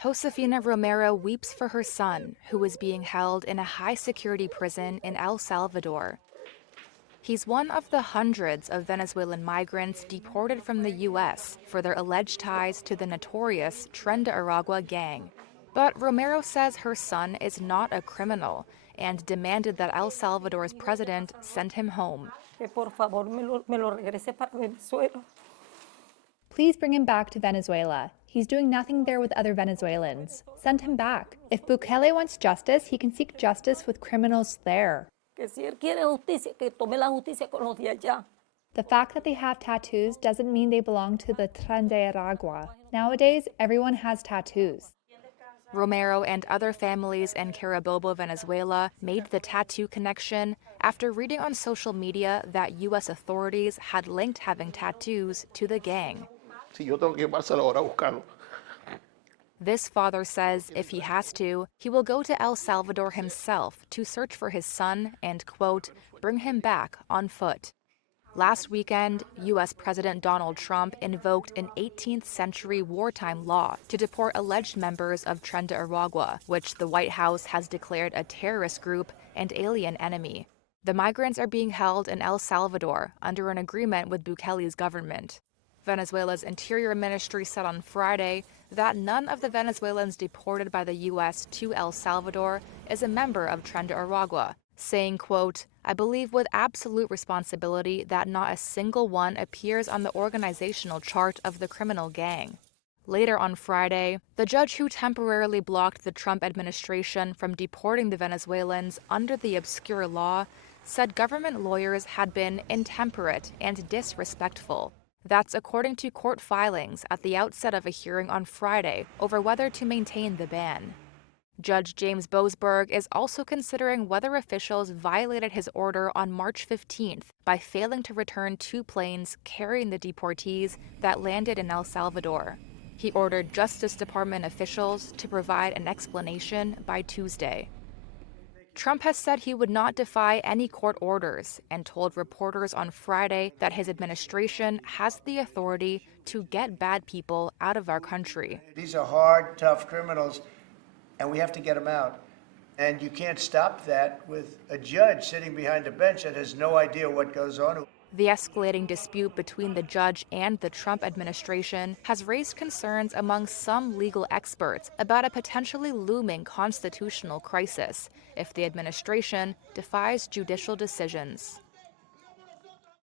Josefina Romero weeps for her son, who is being held in a high-security prison in El Salvador. He's one of the hundreds of Venezuelan migrants deported from the U.S. for their alleged ties to the notorious Tren de Aragua gang. But Romero says her son is not a criminal and demanded that El Salvador's president send him home. Please bring him back to Venezuela. He's doing nothing there with other Venezuelans. Send him back. If Bukele wants justice, he can seek justice with criminals there. The fact that they have tattoos doesn't mean they belong to the Tren de Aragua. Nowadays, everyone has tattoos. Romero and other families in Carabobo, Venezuela, made the tattoo connection after reading on social media that U.S. authorities had linked having tattoos to the gang. This father says if he has to, he will go to El Salvador himself to search for his son and, quote, bring him back on foot. Last weekend, U.S. President Donald Trump invoked an 18th century wartime law to deport alleged members of Tren de Aragua, which the White House has declared a terrorist group and alien enemy. The migrants are being held in El Salvador under an agreement with Bukele's government. Venezuela's Interior Ministry said on Friday that none of the Venezuelans deported by the U.S. to El Salvador is a member of Tren de Aragua, saying, quote, I believe with absolute responsibility that not a single one appears on the organizational chart of the criminal gang. Later on Friday, the judge who temporarily blocked the Trump administration from deporting the Venezuelans under the obscure law said government lawyers had been intemperate and disrespectful. That's according to court filings at the outset of a hearing on Friday over whether to maintain the ban. Judge James Boasberg is also considering whether officials violated his order on March 15th by failing to return 2 planes carrying the deportees that landed in El Salvador. He ordered Justice Department officials to provide an explanation by Tuesday. Trump has said he would not defy any court orders and told reporters on Friday that his administration has the authority to get bad people out of our country. These are hard, tough criminals, and we have to get them out. And you can't stop that with a judge sitting behind a bench that has no idea what goes on. The escalating dispute between the judge and the Trump administration has raised concerns among some legal experts about a potentially looming constitutional crisis if the administration defies judicial decisions.